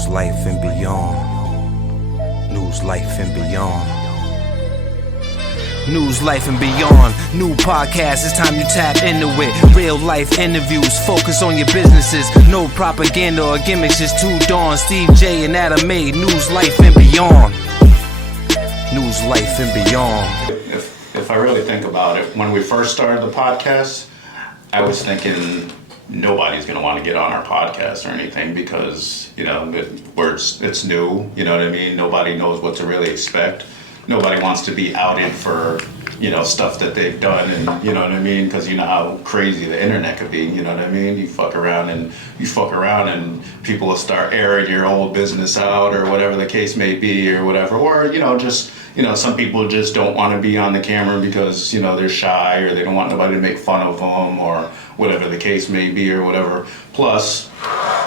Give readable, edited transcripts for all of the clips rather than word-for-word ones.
News, life, and beyond. News, life, and beyond. News, life, and beyond. New podcast, it's time you tap into it. Real life interviews, focus on your businesses. No propaganda or gimmicks, just two dawns. Steve J and Adam A. News, life, and beyond. News, life, and beyond. If I really think about it, when we first started the podcast, I was thinking nobody's going to want to get on our podcast or anything because, you know, it's new, you know what I mean? Nobody knows what to really expect. Nobody wants to be outed for, you know, stuff that they've done and, you know what I mean? Because you know how crazy the internet could be, you know what I mean? You fuck around and people will start airing your old business out or whatever the case may be or whatever. Or, you know, just, you know, some people just don't want to be on the camera because, you know, they're shy or they don't want nobody to make fun of them or whatever the case may be or whatever. Plus,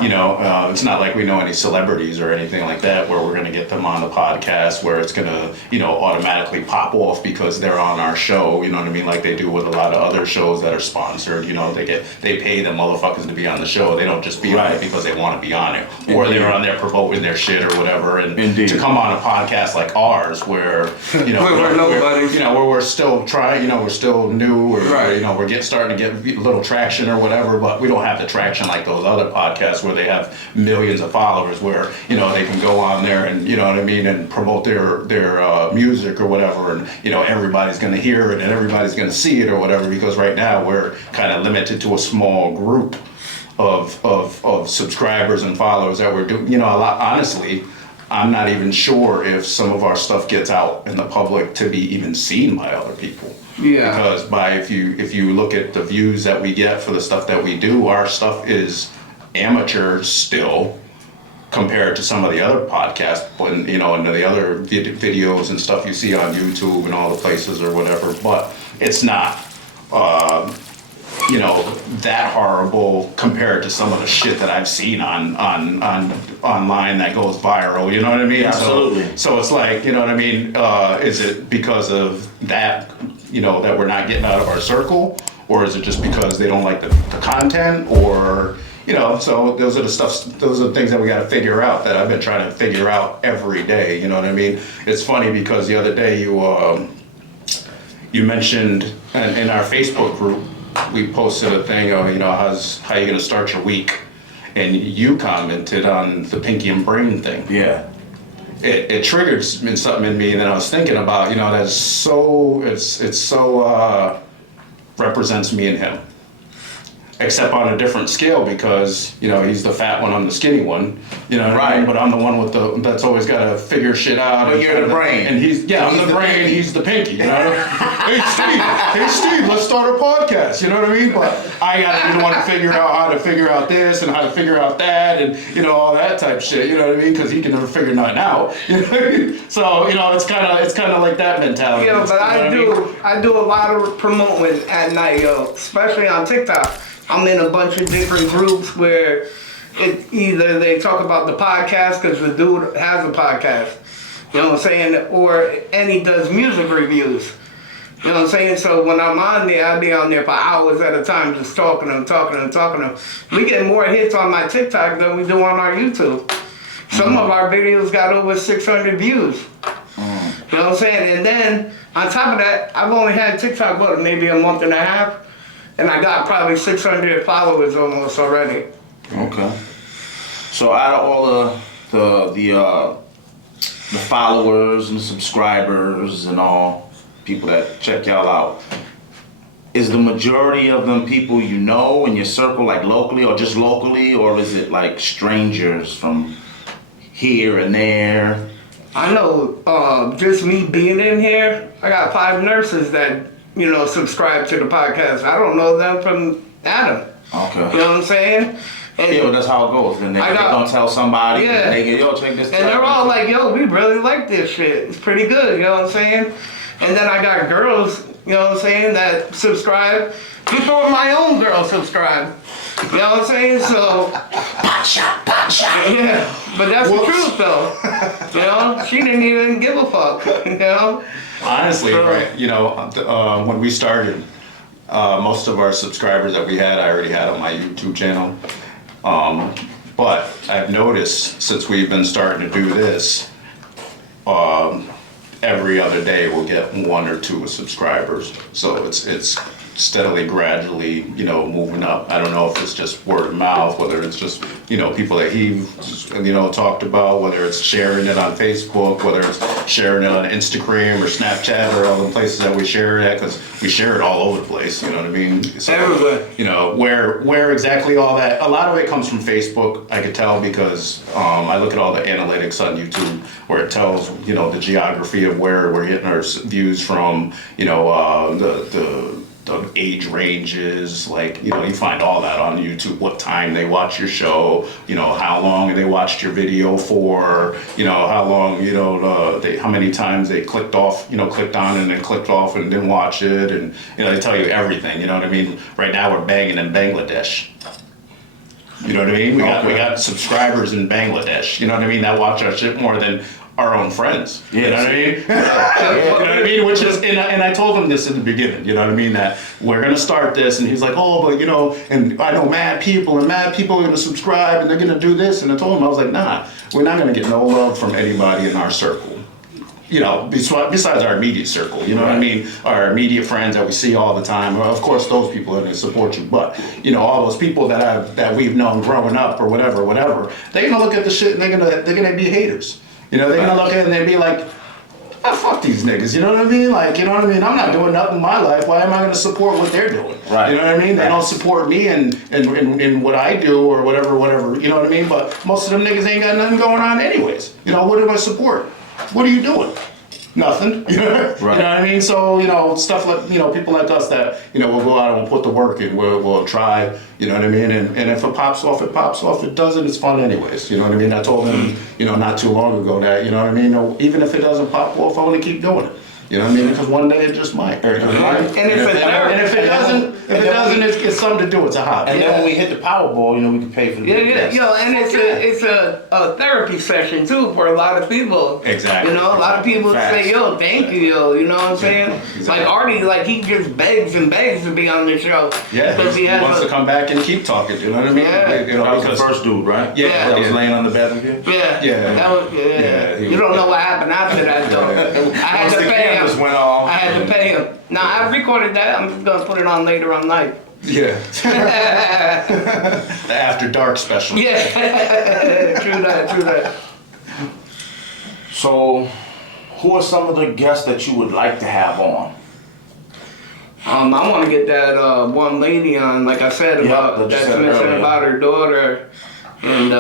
you know, it's not like we know any celebrities or anything like that where we're going to get them on the podcast where it's going to, you know, automatically pop off because they're on our show, you know what I mean? Like they do with a lot of other shows that are sponsored, you know, they pay them motherfuckers to be on the show. They don't just be on it because they want to be on it. Or they're on there promoting their shit or whatever. And to come on a podcast like ours where, you know, where we're still trying, you know, we're still new or, you know, we're starting to get a little traction or whatever, but we don't have the traction like those other podcasts where they have millions of followers where, you know, they can go on there and, you know what I mean, and promote their music or whatever, and, you know, everybody's going to hear it and everybody's going to see it or whatever, because right now we're kind of limited to a small group of subscribers and followers that we're doing, you know, honestly, I'm not even sure if some of our stuff gets out in the public to be even seen by other people. Yeah. Because if you look at the views that we get for the stuff that we do, our stuff is amateur still compared to some of the other podcasts, and you know, and the other videos and stuff you see on YouTube and all the places or whatever. But it's not, you know, that horrible compared to some of the shit that I've seen on online that goes viral. You know what I mean? Yeah, absolutely. So it's like, you know what I mean? Is it because of that, you know, that we're not getting out of our circle, or is it just because they don't like the content, or, you know? So those are the things that we got to figure out, that I've been trying to figure out every day. You know what I mean? It's funny because the other day you mentioned in our Facebook group, we posted a thing of, you know, how you gonna start your week, and you commented on the Pinky and Brain thing. Yeah. It triggered something in me, and then I was thinking about, you know, that's so it's so represents me and him, except on a different scale, because, you know, he's the fat one, I'm the skinny one, you know, right? But I'm the one that's always got to figure shit out. But you're the brain, and I'm the brain, he's the pinky. You know, hey Steve, let's start a podcast. You know what I mean? But I got to be the one to figure out how to figure out this and how to figure out that, and, you know, all that type of shit. You know what I mean? Because he can never figure nothing out. You know what I mean? So, you know, it's kind of like that mentality. Yeah, but I do a lot of promoting at night, yo, especially on TikTok. I'm in a bunch of different groups where either they talk about the podcast because the dude has a podcast, you know what I'm saying, and he does music reviews, you know what I'm saying. So when I'm on there, I'll be on there for hours at a time just talking to him. We get more hits on my TikTok than we do on our YouTube. Some of our videos got over 600 views. You know what I'm saying? And then on top of that, I've only had TikTok, maybe a month and a half. And I got probably 600 followers almost already. Okay. So out of all the followers and the subscribers and all people that check y'all out, is the majority of them people you know in your circle, like locally, or just locally, or is it like strangers from here and there? I know, just me being in here, I got 5 nurses that, you know, subscribe to the podcast. I don't know them from Adam. Okay. You know what I'm saying? And yeah, that's how it goes. Then they're gonna tell somebody, and they get, yo, check this out. And they're all like, yo, we really like this shit. It's pretty good, you know what I'm saying? And then I got girls, you know what I'm saying, that subscribe. Before my own girl subscribe. You know what I'm saying? So, yeah, but that's the truth though. You know, she didn't even give a fuck, you know? Honestly, right, you know, when we started, most of our subscribers that we had, I already had on my YouTube channel. But I've noticed since we've been starting to do this, every other day we'll get 1 or 2 subscribers. So it's steadily, gradually, you know, moving up. I don't know if it's just word of mouth, whether it's just, you know, people that he, you know, talked about, whether it's sharing it on Facebook, whether it's sharing it on Instagram or Snapchat or all the places that we share it at, because we share it all over the place, you know what I mean? So, Everywhere. you know, where exactly all that, a lot of it comes from Facebook, I could tell, because I look at all the analytics on YouTube where it tells, you know, the geography of where we're getting our views from, you know, the age ranges, like, you know, you find all that on YouTube, what time they watch your show, you know, how long they watched your video for, you know, how long, you know, how many times they clicked on and then clicked off and didn't watch it, and, you know, they tell you everything, you know what I mean? Right now we're banging in Bangladesh. You know what I mean? We got subscribers in Bangladesh, you know what I mean, that watch our shit more than our own friends. You know what I mean? You know what I mean? Which is, and I told him this in the beginning, you know what I mean? That we're gonna start this, and he's like, oh, but you know, and I know mad people are gonna subscribe and they're gonna do this. And I told him, I was like, nah, we're not gonna get no love from anybody in our circle. You know, besides our immediate circle, you know what I mean? Our immediate friends that we see all the time. Well, of course, those people are going to support you, but you know, all those people that we've known growing up or whatever, they're gonna look at the shit and they're gonna be haters. You know, they're gonna look at it and they'd be like, ah, fuck these niggas. You know what I mean? Like, you know what I mean? I'm not doing nothing in my life. Why am I gonna support what they're doing? Right. You know what I mean? They don't support me and what I do or whatever. You know what I mean? But most of them niggas ain't got nothing going on anyways. You know, what do I support? What are you doing? Nothing. You know what I mean? So, you know, stuff like, you know, people like us that, you know, we'll go out and we'll put the work in, we'll try, you know what I mean? And if it pops off, it pops off. If it doesn't, it's fun anyways. You know what I mean? I told him, you know, not too long ago that, you know what I mean? Even if it doesn't pop off, I want to keep doing it. You know what I mean? Because one day it just might. And if it doesn't, it's something to do. It's a hobby. And then when we hit the Powerball, you know, we can pay for the guests. Yo, and it's a therapy session too for a lot of people. Exactly. You know, a lot of people Facts. say, yo, thank you, yo. You know what I'm saying? Exactly. Like Artie, like he just begs and begs to be on the show. Yeah, because he wants to come back and keep talking. You know what I mean? Yeah. You know, That was because the first dude, right? Yeah. That was laying on the bed with you? Yeah. Yeah. That was, you don't know what happened after that though. I had Once to the pay cameras him. went off. I had to pay him. Now I recorded that. I'm just gonna put it on later on night. Yeah. The After Dark special. Yeah. True that. So, who are some of the guests that you would like to have on? I want to get that one lady on, like I said, about that you that's said missing earlier. about her daughter, and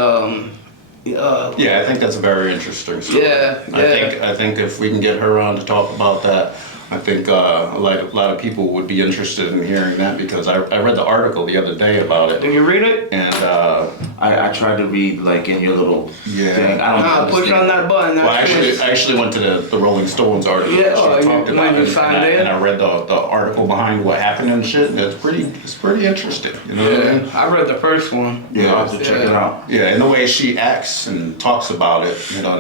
Yeah, I think that's a very interesting story. Yeah. I think if we can get her on to talk about that, I think a lot of people would be interested in hearing that, because I read the article the other day about it, Did you read it? and I tried to read like in your little Yeah. thing. I don't Nah, push on understand. that button. well, I actually went to the Rolling Stones article. Yeah, that she oh, talked you- about you it, signed and it? I read the article behind what happened and shit. And it's pretty interesting. You know what I mean? Yeah, I read the first one. Yeah, I'll have to check it out. Yeah, and the way she acts and talks about it, you know,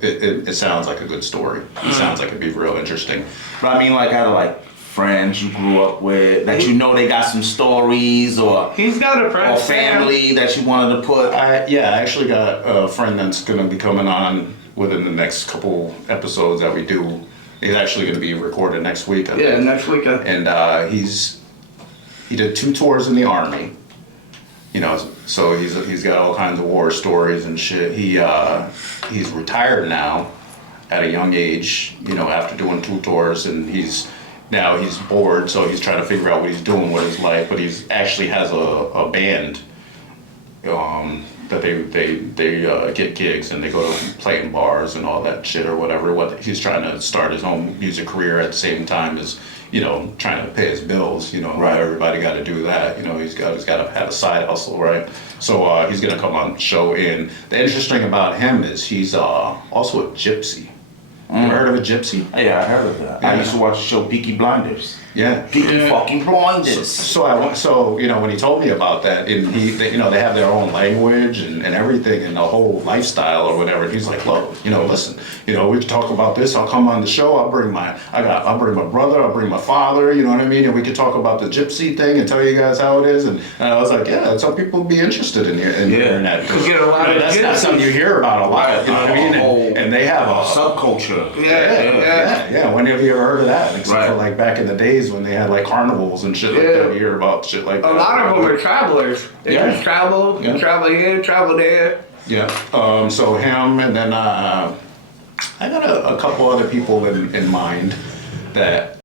it sounds like a good story. It sounds like it'd be real interesting. But I mean, like, out of like friends you grew up with that you know they got some stories, or He's got a friend. family that you wanted to put. I actually got a friend that's going to be coming on within the next couple episodes that we do. He's actually going to be recorded next week. I Yeah, think. next weekend. And he did 2 tours in the Army. You know, so he's got all kinds of war stories and shit. He's retired now at a young age, you know, after doing 2 tours, and he's bored, so he's trying to figure out what he's doing with his life. But he's actually has a band that they get gigs and they go to play in bars and all that shit or whatever. What he's trying to start his own music career at the same time as, you know, trying to pay his bills. You know, Right. Everybody got to do that. You know, he's got to have a side hustle, right? So he's gonna come on the show. And the interesting about him is he's also a gypsy. You ever heard of a gypsy? Yeah, I heard of that. I Yeah. used to watch the show Peaky Blinders. Yeah. Peaky fucking blinders. So I went, so you know, when he told me about that, and you know, they have their own language and everything and the whole lifestyle or whatever. And he's like, look, you know, listen, you know, we can talk about this. I'll come on the show. I'll bring my brother. I'll bring my father. You know what I mean? And we could talk about the gypsy thing and tell you guys how it is. And I was like, yeah, some people would be interested in hearing that. You get a lot of that's not gypsies. something you hear about a lot. You know what I mean? And they have a Subculture. yeah. When have you ever heard of that? Except Right. for like back in the days when they had like carnivals and shit like that. You hear about shit like that. A lot of them are travelers. They Yeah. just travel, Yeah. travel here, travel there. Yeah. So him, and then I got a couple other people in mind that